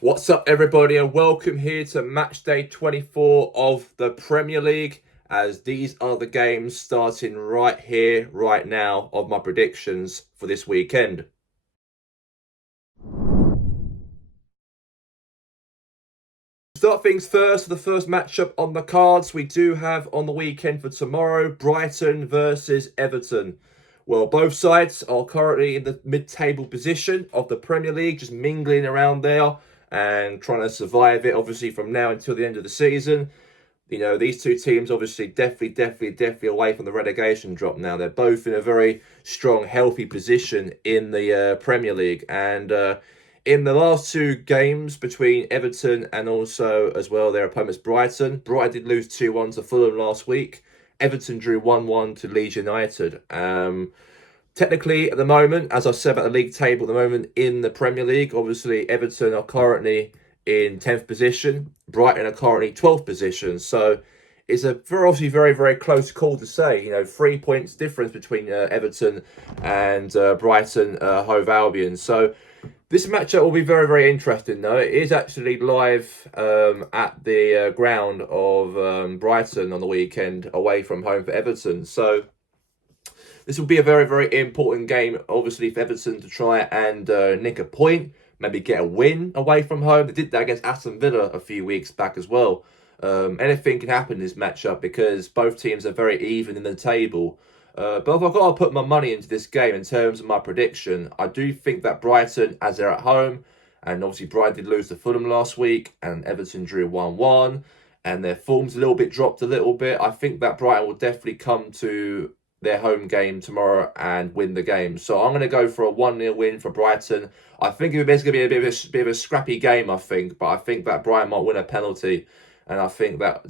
What's up, everybody, and welcome here to Matchday 24 of the Premier League, as these are the games starting right here, right now, of my predictions for this weekend. Start things first, the first matchup on the cards we do have on the weekend for tomorrow, Brighton versus Everton. Well, both sides are currently in the mid-table position of the Premier League, just mingling around there and trying to survive it, obviously, from now until the end of the season. You know, these two teams obviously definitely away from the relegation drop now. They're both in a very strong, healthy position in the Premier League. And in the last two games between Everton and also as well their opponents Brighton did lose 2-1 to Fulham last week. Everton drew 1-1 to Leeds United. Technically, at the moment, as I said about the league table at the moment in the Premier League, obviously Everton are currently in 10th position. Brighton are currently 12th position. So it's a obviously very close call to say. You know, 3 points difference between Everton and Brighton, Hove Albion. So this matchup will be very interesting, though. It is actually live at the ground of Brighton on the weekend, away from home for Everton. So this will be a very important game, obviously, for Everton to try and nick a point, maybe get a win away from home. They did that against Aston Villa a few weeks back as well. Anything can happen in this matchup because both teams are very even in the table. But if I've got to put my money into this game in terms of my prediction, I do think that Brighton, as they're at home, and obviously Brighton did lose to Fulham last week, and Everton drew 1-1, and their form's a little bit dropped a little bit. I think that Brighton will definitely come to their home game tomorrow and win the game. So I'm going to go for a 1-0 win for Brighton. I think it's going to be a bit of a scrappy game, I think, but I think that Brighton might win a penalty, and I think that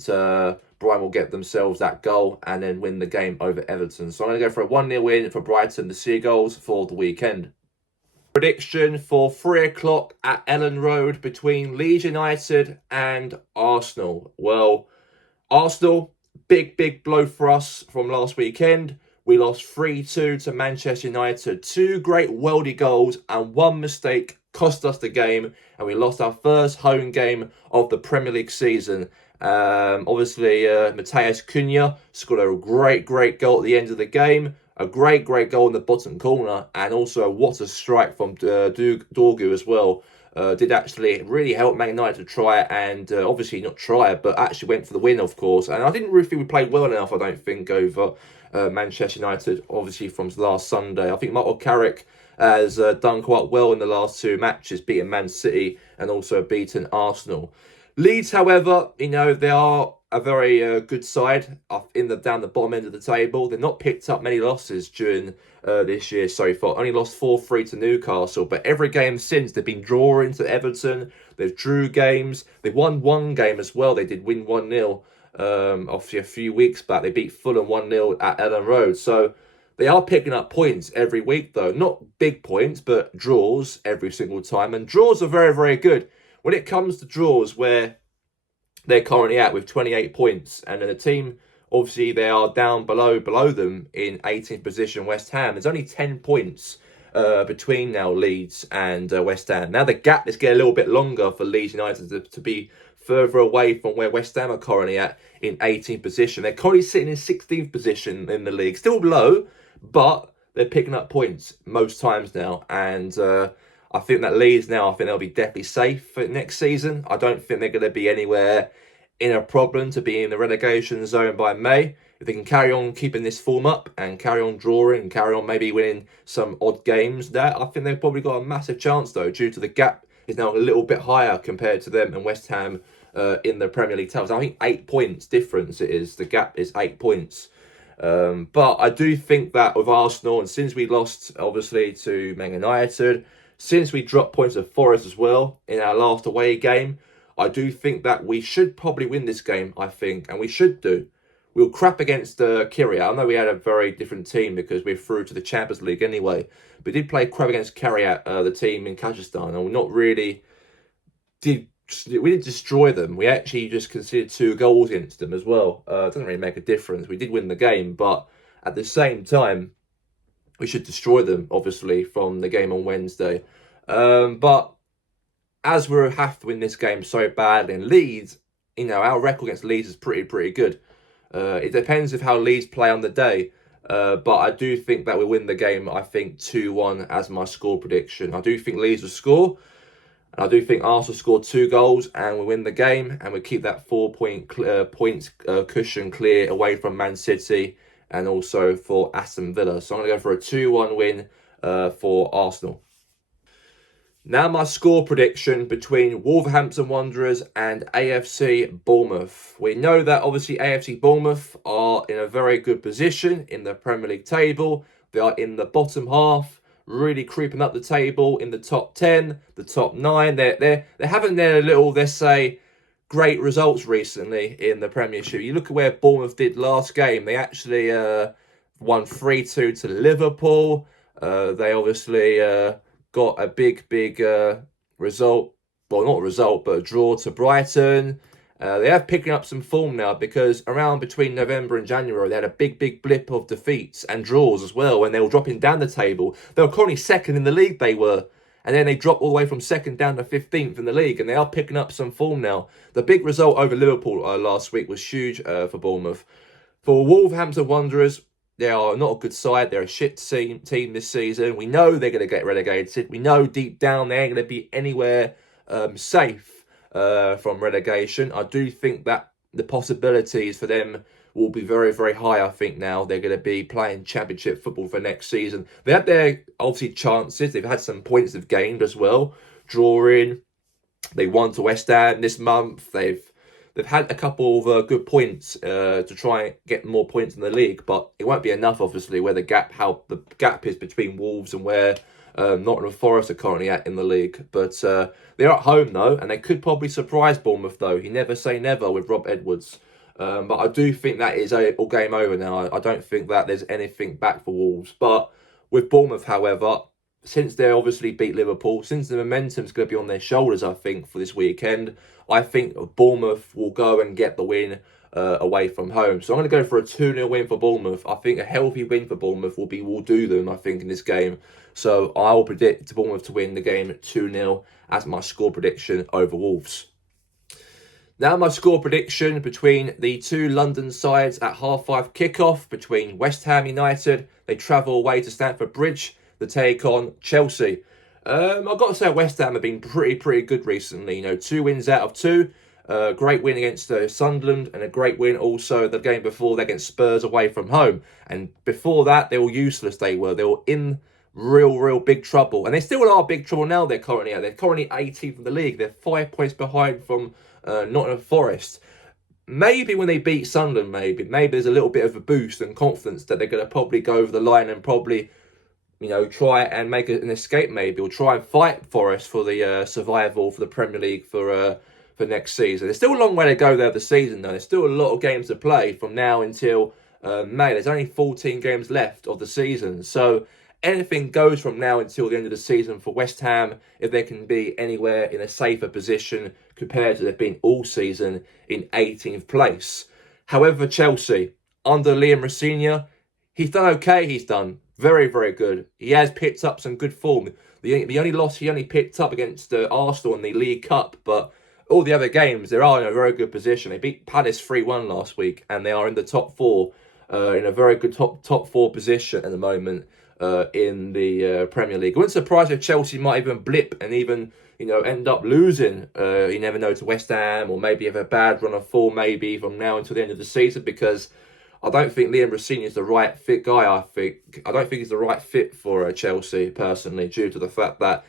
Brighton will get themselves that goal and then win the game over Everton. So I'm going to go for a 1-0 win for Brighton, the Seagulls, for the weekend. Prediction for 3 o'clock at Ellen Road between Leeds United and Arsenal. Well, Arsenal, big blow for us from last weekend. We lost 3-2 to Manchester United. Two great worldy goals and one mistake cost us the game, and we lost our first home game of the Premier League season. Obviously, Matheus Cunha scored a great goal at the end of the game. A great goal in the bottom corner, and also what a strike from Dorgu as well. Did actually really help Man United to try it, and obviously not try it, but actually went for the win, of course. And I didn't really think we played well enough, I don't think, over Manchester United, obviously from last Sunday. I think Michael Carrick has done quite well in the last two matches, beating Man City and also beaten Arsenal. Leeds, however, you know, they are a very good side in the down the bottom end of the table. They've not picked up many losses during this year so far. Only lost 4-3 to Newcastle, but every game since they've been drawing to Everton. They've drew games. They've won one game as well. They did win 1-0 obviously a few weeks back. They beat Fulham 1-0 at Ellen Road. So they are picking up points every week, though. Not big points, but draws every single time. And draws are very good. When it comes to draws, where they're currently at with 28 points, and then the team, obviously, they are down below them in 18th position, West Ham. There's only 10 points between now Leeds and West Ham. Now the gap is getting a little bit longer for Leeds United to be further away from where West Ham are currently at in 18th position. They're currently sitting in 16th position in the league, still low, but they're picking up points most times now, and I think that Leeds now, I think they'll be definitely safe for next season. I don't think they're going to be anywhere in a problem to be in the relegation zone by May. If they can carry on keeping this form up and carry on drawing and carry on maybe winning some odd games, that I think they've probably got a massive chance, though, due to the gap is now a little bit higher compared to them and West Ham in the Premier League tables. I think 8 points difference it is. The gap is 8 points. But I do think that with Arsenal, and since we lost, obviously, to Man United, since we dropped points of Forest as well in our last away game, I do think that we should probably win this game, I think, and we should do. We'll crap against Kiryat. I know we had a very different team because we're through to the Champions League anyway. But we did play crap against Kiryat, the team in Kazakhstan, and we didn't destroy them. We actually just conceded 2 goals against them as well. It doesn't really make a difference. We did win the game, but at the same time, we should destroy them, obviously, from the game on Wednesday. But as we have to win this game so badly, and Leeds, our record against Leeds is pretty good. It depends of how Leeds play on the day. But I do think that we win the game, I think 2-1 as my score prediction. I do think Leeds will score. And I do think Arsenal score 2 goals and we win the game. And we keep that 4-point cushion clear away from Man City and also for Aston Villa. So I'm going to go for a 2-1 win for Arsenal. Now my score prediction between Wolverhampton Wanderers and AFC Bournemouth. We know that obviously AFC Bournemouth are in a very good position in the Premier League table. They are in the bottom half, really creeping up the table in the top 10, the top 9. They're having their little, let's say, great results recently in the Premiership. You look at where Bournemouth did last game. They actually won 3-2 to Liverpool. They obviously got a big result. Well, not a result, but a draw to Brighton. They have picking up some form now because around between November and January, they had a big blip of defeats and draws as well when they were dropping down the table. They were currently second in the league, they were. And then they dropped all the way from second down to 15th in the league, and they are picking up some form now. The big result over Liverpool last week was huge for Bournemouth. For Wolverhampton Wanderers, they are not a good side. They're a shit team this season. We know they're going to get relegated. We know deep down they ain't going to be anywhere safe from relegation. I do think that the possibilities for them will be very high. I think now they're going to be playing championship football for next season. They had their, obviously, chances. They've had some points they've gained as well. Drawing. They won to West Ham this month. They've had a couple of good points to try and get more points in the league, but it won't be enough, obviously, how the gap is between Wolves and where Nottingham Forest are currently at in the league. But they're at home, though, and they could probably surprise Bournemouth, though. You never say never with Rob Edwards. But I do think that is all game over now. I don't think that there's anything back for Wolves. But with Bournemouth, however, since they obviously beat Liverpool, since the momentum's going to be on their shoulders, I think, for this weekend, I think Bournemouth will go and get the win away from home. So I'm going to go for a 2-0 win for Bournemouth. I think a healthy win for Bournemouth will do them, I think, in this game. So I will predict Bournemouth to win the game 2-0 as my score prediction over Wolves. Now my score prediction between the two London sides at 5:30 kickoff between West Ham United. They travel away to Stamford Bridge to take on Chelsea. I've got to say West Ham have been pretty good recently. 2 wins out of 2. Great win against Sunderland and a great win also the game before against Spurs away from home. And before that, they were useless. They were in real big trouble. And they still are big trouble now. They're currently 18th in the league. They're 5 points behind from Nottingham Forest. Maybe when they beat Sunderland, maybe there's a little bit of a boost and confidence that they're going to probably go over the line and probably try and make an escape maybe, or try and fight Forest for the survival for the Premier League for next season. There's still a long way to go there this season, though. There's still a lot of games to play from now until May. There's only 14 games left of the season. So anything goes from now until the end of the season for West Ham if they can be anywhere in a safer position compared to they've been all season in 18th place. However, Chelsea, under Liam Rosenior, he's done okay. He's done very good. He has picked up some good form. The only loss he only picked up against Arsenal in the League Cup, but all the other games, they are in a very good position. They beat Palace 3-1 last week, and they are in the top 4, in a very good top 4 position at the moment in the Premier League. I wouldn't surprise if Chelsea might even blip and even end up losing. You never know, to West Ham, or maybe have a bad run of form maybe from now until the end of the season, because I don't think Liam Rosenior is the right fit guy. I don't think he's the right fit for Chelsea personally, due to the fact that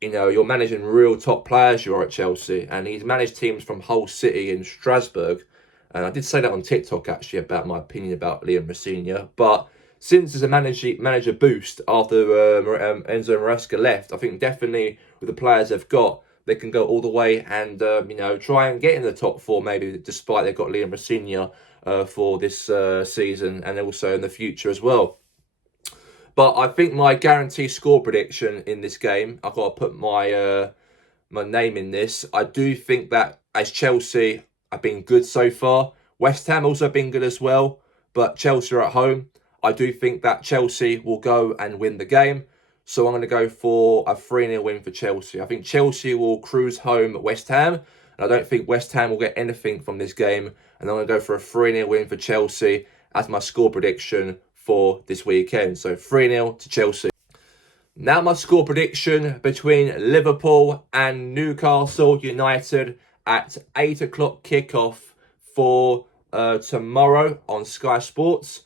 you're managing real top players. You are at Chelsea, and he's managed teams from Hull City and Strasbourg. And I did say that on TikTok actually about my opinion about Liam Rosenior. But since there's a manager boost after Enzo Maresca left, I think definitely with the players they've got, they can go all the way and try and get in the top 4 maybe, despite they've got Liam Rosenior for this season and also in the future as well. But I think my guaranteed score prediction in this game, I've got to put my name in this. I do think that as Chelsea have been good so far, West Ham also been good as well, but Chelsea are at home. I do think that Chelsea will go and win the game. So I'm going to go for a 3-0 win for Chelsea. I think Chelsea will cruise home at West Ham. And I don't think West Ham will get anything from this game. And I'm going to go for a 3-0 win for Chelsea as my score prediction for this weekend. So 3-0 to Chelsea. Now my score prediction between Liverpool and Newcastle United at 8 o'clock kickoff for tomorrow on Sky Sports.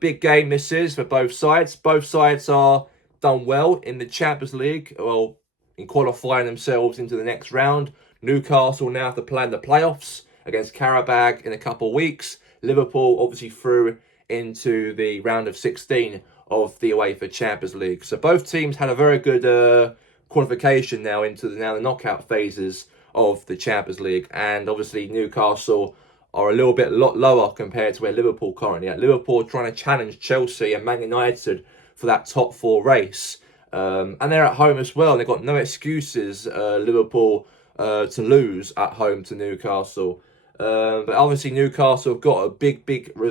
Big game this is for both sides. Both sides are done well in the Champions League, well, in qualifying themselves into the next round. Newcastle now have to play in the playoffs against Karabag in a couple of weeks. Liverpool obviously through into the round of 16 of the UEFA Champions League. So both teams had a very good qualification now into the knockout phases of the Champions League. And obviously Newcastle are a lot lower compared to where Liverpool currently at. Liverpool are trying to challenge Chelsea and Man United for that top four race. And they're at home as well. They've got no excuses, Liverpool, to lose at home to Newcastle. But obviously Newcastle have got a big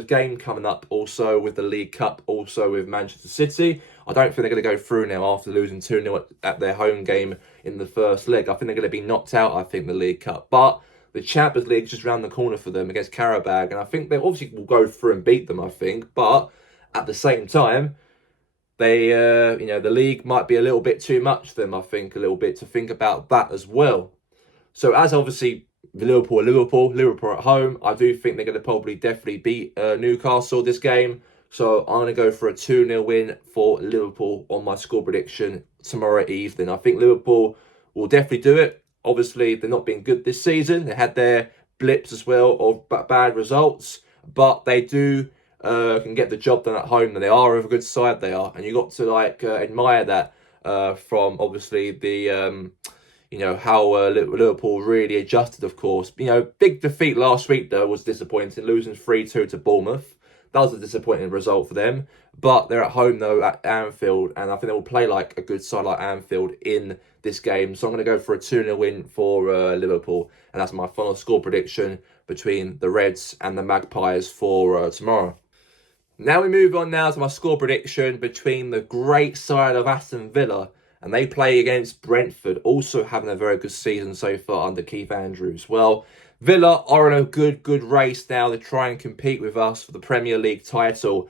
game coming up also with the League Cup, also with Manchester City. I don't think they're going to go through now after losing 2-0 at their home game in the first leg. I think they're going to be knocked out, I think, the League Cup. But the Champions League is just round the corner for them against Karabag. And I think they obviously will go through and beat them, I think. But at the same time, they, the league might be a little bit too much for them, I think, a little bit to think about that as well. So as obviously Liverpool at home, I do think they're going to definitely beat Newcastle this game. So I'm going to go for a 2-0 win for Liverpool on my score prediction tomorrow evening. I think Liverpool will definitely do it. Obviously, they're not been good this season. They had their blips as well of bad results. But they do can get the job done at home. And they are a good side, they are. And you got to admire that from obviously the... how Liverpool really adjusted, of course. Big defeat last week, though, was disappointing, losing 3-2 to Bournemouth. That was a disappointing result for them. But they're at home, though, at Anfield, and I think they will play like a good side like Anfield in this game. So I'm going to go for a 2-0 win for Liverpool, and that's my final score prediction between the Reds and the Magpies for tomorrow. Now we move on now to my score prediction between the great side of Aston Villa, and they play against Brentford, also having a very good season so far under Keith Andrews. Well, Villa are in a good race now to try and compete with us for the Premier League title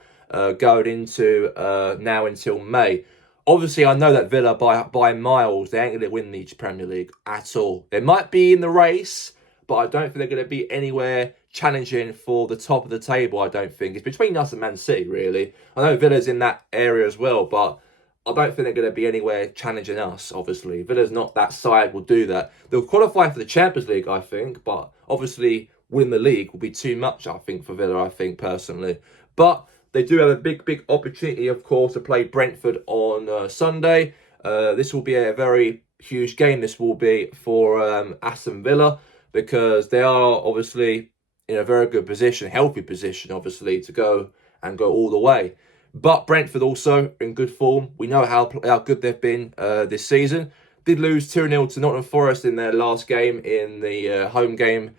going into now until May. Obviously, I know that Villa, by miles, they ain't going to win the Premier League at all. They might be in the race, but I don't think they're going to be anywhere challenging for the top of the table, I don't think. It's between us and Man City, really. I know Villa's in that area as well, but I don't think they're going to be anywhere challenging us, obviously. Villa's not that side, will do that. They'll qualify for the Champions League, I think, but obviously winning the league will be too much, I think, for Villa, I think, personally. But they do have a big opportunity, of course, to play Brentford on Sunday. This will be a very huge game, this will be, for Aston Villa, because they are obviously in a very good position, healthy position, obviously, to go all the way. But Brentford also in good form. We know how good they've been this season. Did lose 2-0 to Nottingham Forest in their last game, in the home game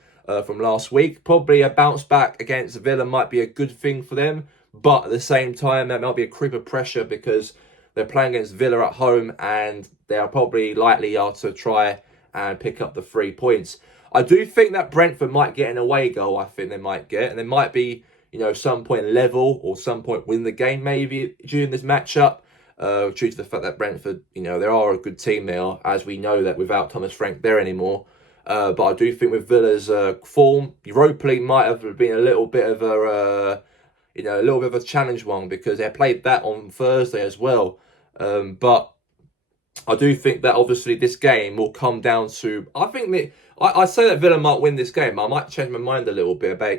from last week. Probably a bounce back against Villa might be a good thing for them. But at the same time, that might be a creep of pressure because they're playing against Villa at home and they are probably likely to try and pick up the 3 points. I do think that Brentford might get an away goal. I think they might get. And they might be, some point level or some point win the game maybe during this matchup, due to the fact that Brentford, they are a good team. They are, as we know, that without Thomas Frank there anymore. But I do think with Villa's form, Europa League might have been a little bit of a challenge one because they played that on Thursday as well. But I do think that obviously this game will come down to, I say that Villa might win this game. I might change my mind a little bit about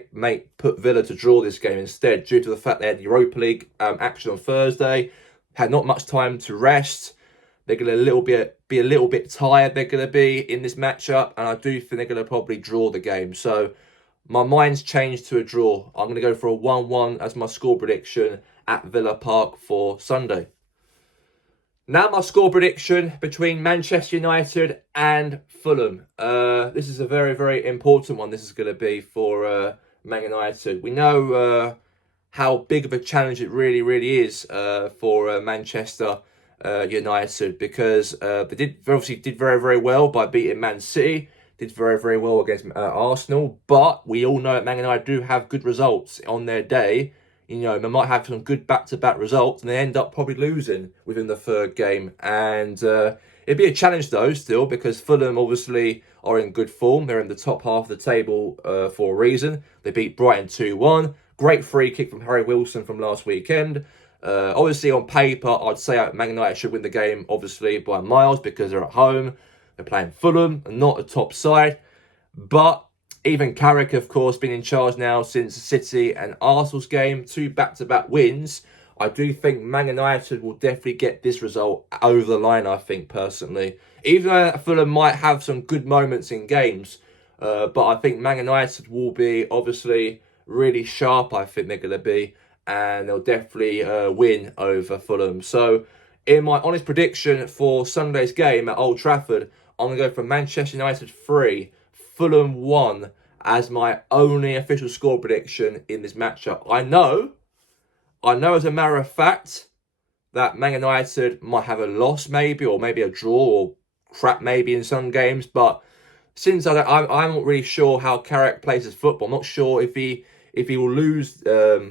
put Villa to draw this game instead, due to the fact they had Europa League action on Thursday, had not much time to rest. They're going to be a little bit tired. They're going to be in this matchup, and I do think they're going to probably draw the game. So my mind's changed to a draw. I'm going to go for a 1-1 as my score prediction at Villa Park for Sunday. Now my score prediction between Manchester United and Fulham. This is a very important one. This is going to be for Man United. We know how big of a challenge it really is for Manchester United, because they did very, very well by beating Man City, did very, very well against Arsenal, but we all know that Man United do have good results on their day. They might have some good back-to-back results, and they end up probably losing within the third game. And it'd be a challenge, though, still, because Fulham obviously are in good form. They're in the top half of the table for a reason. They beat Brighton 2-1. Great free kick from Harry Wilson from last weekend. Obviously, on paper, I'd say Man United should win the game, obviously, by miles, because they're at home. They're playing Fulham, and not a top side. But even Carrick, of course, been in charge now since City and Arsenal's game, 2 back-to-back wins. I do think Man United will definitely get this result over the line, I think, personally. Even though Fulham might have some good moments in games, but I think Man United will be, obviously, really sharp, I think they're going to be, and they'll definitely win over Fulham. So, in my honest prediction for Sunday's game at Old Trafford, I'm going to go for Manchester United 3, Fulham 1 as my only official score prediction in this matchup. I know as a matter of fact that Man United might have a loss maybe, or maybe a draw, or crap maybe in some games, but since I'm not really sure how Carrick plays his football, I'm not sure if he will lose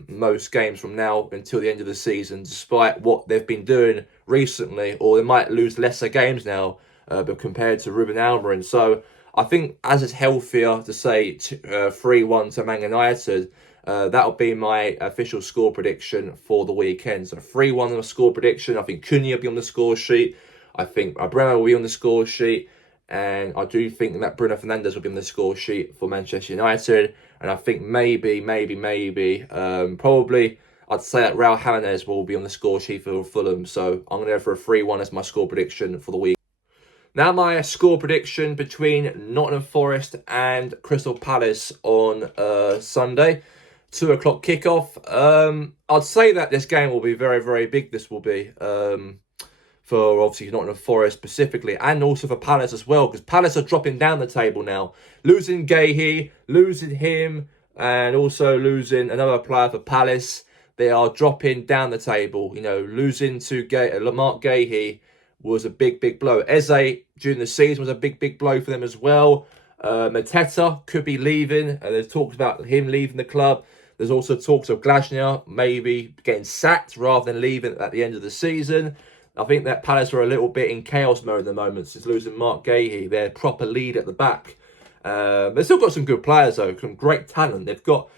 most games from now until the end of the season, despite what they've been doing recently, or they might lose lesser games now, but compared to Ruben Almiron. So I think as it's healthier to say 3-1 to Man United, that'll be my official score prediction for the weekend. So 3-1 on the score prediction. I think Cunha will be on the score sheet. I think Abramo will be on the score sheet. And I do think that Bruno Fernandes will be on the score sheet for Manchester United. And I think maybe, probably, I'd say that Raul Jimenez will be on the score sheet for Fulham. So I'm going to go for a 3-1 as my score prediction for the week. Now my score prediction between Nottingham Forest and Crystal Palace on Sunday. 2 o'clock kickoff. I'd say that this game will be very, very big. This will be for obviously Nottingham Forest specifically, and also for Palace as well, because Palace are dropping down the table now. Losing Gahey, losing him, and also losing another player for Palace. They are dropping down the table. Losing to Mark Gahey was a big, big blow. Eze during the season was a big, big blow for them as well. Mateta could be leaving. There's talks about him leaving the club. There's also talks of Glasner maybe getting sacked rather than leaving at the end of the season. I think that Palace are a little bit in chaos mode at the moment since losing Mark Gahey, their proper lead at the back. They've still got some good players though, some great talent. They've got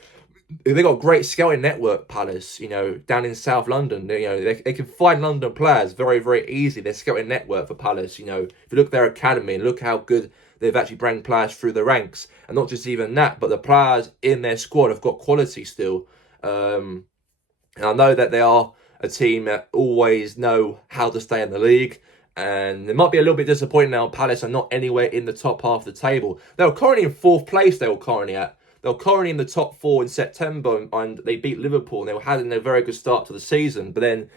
great scouting network, Palace, down in South London. They can find London players very, very easily. Their scouting network for Palace, if you look at their academy and look how good they've actually brought players through the ranks. And not just even that, but the players in their squad have got quality still. And I know that they are a team that always know how to stay in the league. And it might be a little bit disappointing now. Palace are not anywhere in the top half of the table. They're currently in 4th place, They were currently in the top 4 in September, and they beat Liverpool. And they were having a very good start to the season, but then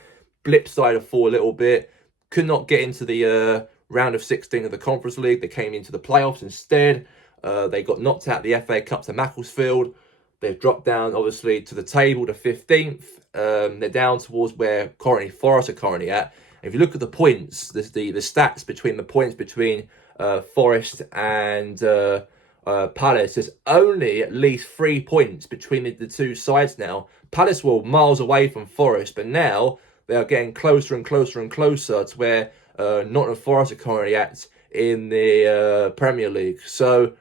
blip started to fall a little bit. Could not get into the round of 16 of the Conference League. They came into the playoffs instead. They got knocked out of the FA Cup to Macclesfield. They've dropped down, obviously, to the table to 15th. They're down towards where Forest are currently at. And if you look at the points, the stats between the points between Forest and Palace, there's only at least 3 points between the two sides now. Palace were miles away from Forest, but now they are getting closer and closer and closer to where Nottingham Forest are currently at in the Premier League. So,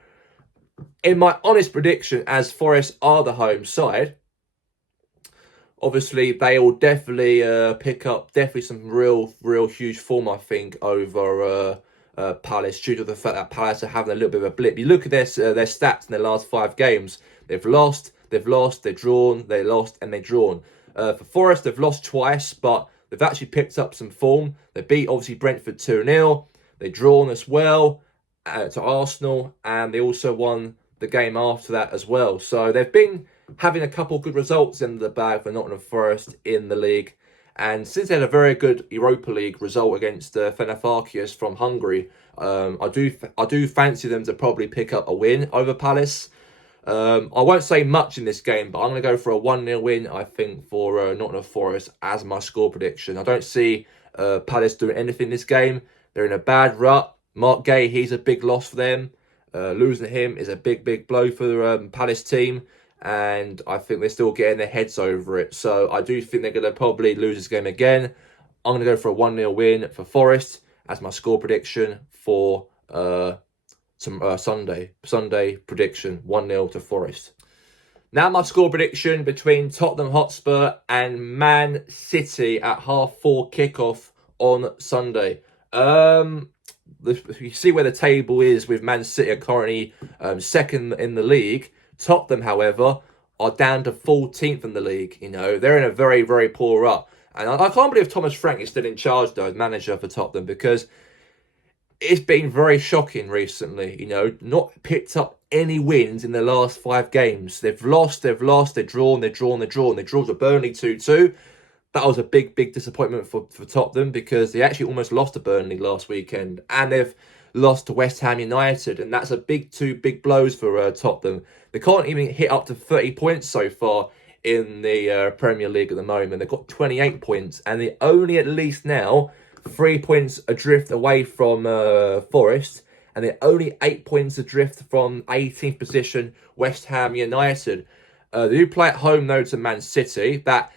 in my honest prediction, as Forest are the home side, obviously they will definitely pick up some real huge form, I think, over Palace, due to the fact that Palace are having a little bit of a blip. You look at their stats in their last 5 games. They've lost, they've drawn, they lost, and they've drawn. For Forest, they've lost twice, but they've actually picked up some form. They beat, obviously, Brentford 2-0. They've drawn as well to Arsenal, and they also won the game after that as well. So they've been having a couple of good results in the bag for Nottingham Forest in the league. And since they had a very good Europa League result against Fenerbahce from Hungary, I do fancy them to probably pick up a win over Palace. I won't say much in this game, but I'm going to go for a 1-0 win, I think, for Nottingham Forest as my score prediction. I don't see Palace doing anything this game. They're in a bad rut. Mark Gay, he's a big loss for them. Losing him is a big blow for the Palace team. And I think they're still getting their heads over it. So I do think they're going to probably lose this game again. I'm going to go for a 1-0 win for Forest as my score prediction for Sunday. Sunday prediction, 1-0 to Forest. Now my score prediction between Tottenham Hotspur and Man City at 4:30 kickoff on Sunday. You see where the table is with Man City are currently second in the league. Tottenham, however, are down to 14th in the league. You know, they're in a very poor rut. And I can't believe Thomas Frank is still in charge, though, as manager for Tottenham, because it's been very shocking recently. You know, not picked up any wins in the last 5 games. They've lost, they've drawn. They drew to Burnley 2-2. That was a big disappointment for Tottenham because they actually almost lost to Burnley last weekend. And they've lost to West Ham United. And that's two big blows for Tottenham. They can't even hit up to 30 points so far in the Premier League at the moment. They've got 28 points. And they're only at least now 3 points adrift away from Forest. And they're only 8 points adrift from 18th position West Ham United. They do play at home, though, to Man City. That,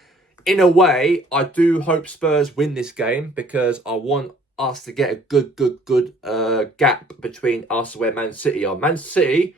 in a way, I do hope Spurs win this game because I want us to get a good gap between us where Man City are. Man City,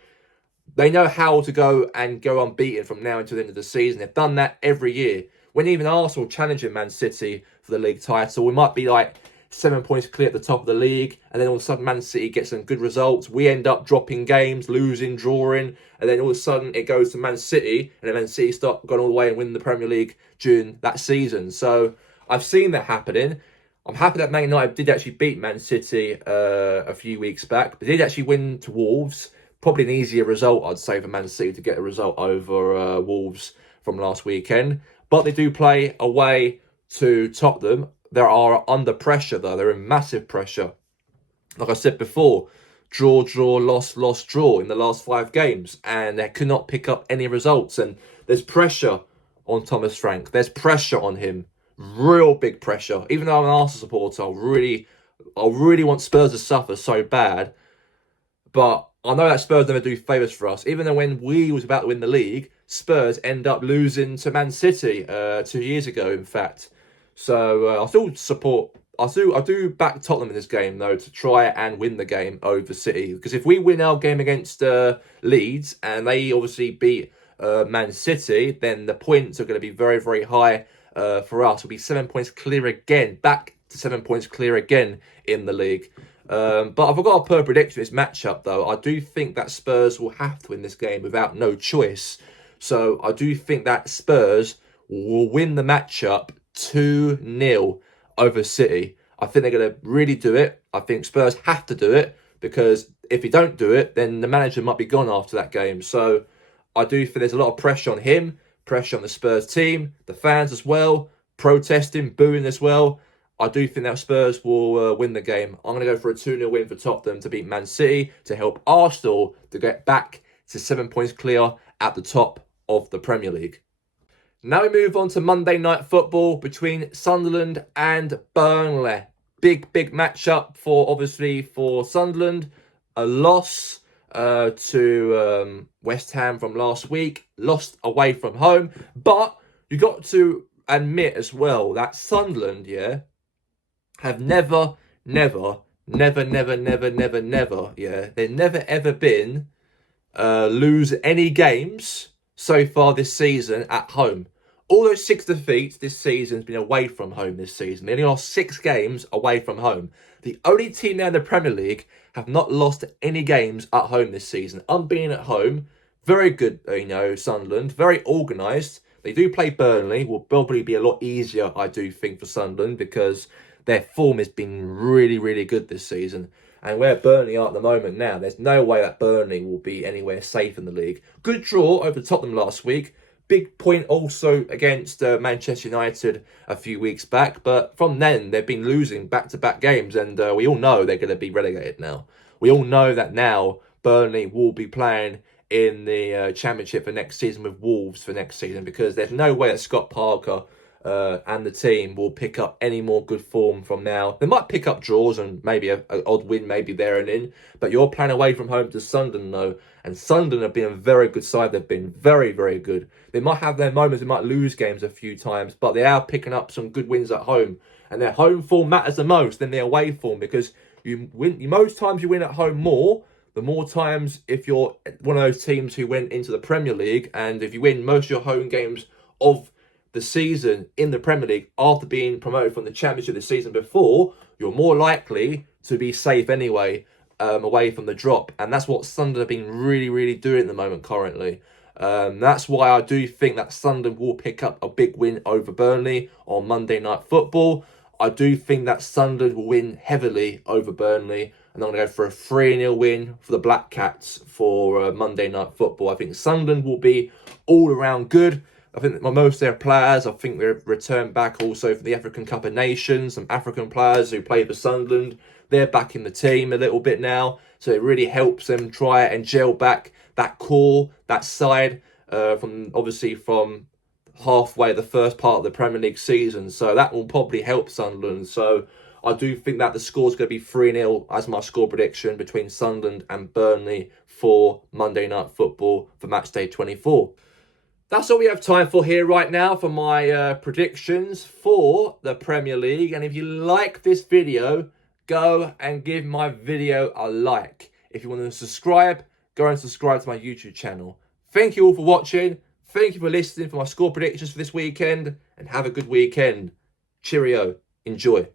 they know how to go unbeaten from now until the end of the season. They've done that every year. When even Arsenal challenging Man City for the league title, we might be like 7 points clear at the top of the league, and then all of a sudden Man City gets some good results. We end up dropping games, losing, drawing, and then all of a sudden it goes to Man City, and then Man City start going all the way and win the Premier League during that season. So I've seen that happening. I'm happy that Man United did actually beat Man City a few weeks back. They did actually win to Wolves. Probably an easier result, I'd say, for Man City to get a result over Wolves from last weekend. But they do play away to Tottenham. They are under pressure, though. They're in massive pressure. Like I said before, draw, lost, draw in the last 5 games. And they could not pick up any results. And there's pressure on Thomas Frank. There's pressure on him. Real big pressure. Even though I'm an Arsenal supporter, I really want Spurs to suffer so bad. But I know that Spurs never do favours for us. Even though when we was about to win the league, Spurs end up losing to Man City 2 years ago, in fact. So I do back Tottenham in this game, though, to try and win the game over City. Because if we win our game against Leeds and they obviously beat Man City, then the points are going to be very high for us. We'll be 7 points clear again, back to 7 points clear again in the league. But I've got a per prediction this matchup, though. I do think that Spurs will have to win this game without no choice. So I do think that Spurs will win the matchup 2-0 over City. I think they're going to really do it. I think Spurs have to do it because if he don't do it, then the manager might be gone after that game. So I do think there's a lot of pressure on him, pressure on the Spurs team, the fans as well, protesting, booing as well. I do think that Spurs will win the game. I'm going to go for a 2-0 win for Tottenham to beat Man City to help Arsenal to get back to 7 points clear at the top of the Premier League. Now we move on to Monday Night Football between Sunderland and Burnley. Big matchup for Sunderland. A loss to West Ham from last week. Lost away from home. But you got to admit as well that Sunderland, have never, they've never ever been lose any games so far this season at home. All those 6 defeats this season has been away from home this season. They only lost 6 games away from home. The only team now in the Premier League have not lost any games at home this season. Unbeaten at home. Very good, Sunderland. Very organised. They do play Burnley. Will probably be a lot easier, I do think, for Sunderland because their form has been really good this season. And where Burnley are at the moment now, there's no way that Burnley will be anywhere safe in the league. Good draw over Tottenham last week. Big point also against Manchester United a few weeks back. But from then, they've been losing back-to-back games. And we all know they're going to be relegated now. We all know that now Burnley will be playing in the Championship for next season with Wolves for next season. Because there's no way that Scott Parker and the team will pick up any more good form from now. They might pick up draws and maybe an odd win maybe there and in, but you're playing away from home to Sunderland though, and Sunderland have been a very good side. They've been very, very good. They might have their moments, they might lose games a few times, but they are picking up some good wins at home, and their home form matters the most than their away form, because you win most times you win at home more. The more times, if you're one of those teams who went into the Premier League, and if you win most of your home games of the season in the Premier League after being promoted from the Championship the season before, you're more likely to be safe anyway, away from the drop. And that's what Sunderland have been really, really doing at the moment currently. That's why I do think that Sunderland will pick up a big win over Burnley on Monday Night Football. I do think that Sunderland will win heavily over Burnley, and I'm going to go for a 3-0 win for the Black Cats for Monday Night Football. I think Sunderland will be all around good. I think that most of their players, I think they've returned back also from the African Cup of Nations. Some African players who play for Sunderland, they're back in the team a little bit now. So it really helps them try and gel back that core, that side, from halfway the first part of the Premier League season. So that will probably help Sunderland. So I do think that the score's going to be 3-0 as my score prediction between Sunderland and Burnley for Monday Night Football for Matchday 24. That's all we have time for here right now for my predictions for the Premier League. And if you like this video, go and give my video a like. If you want to subscribe, go and subscribe to my YouTube channel. Thank you all for watching. Thank you for listening for my score predictions for this weekend. And have a good weekend. Cheerio. Enjoy.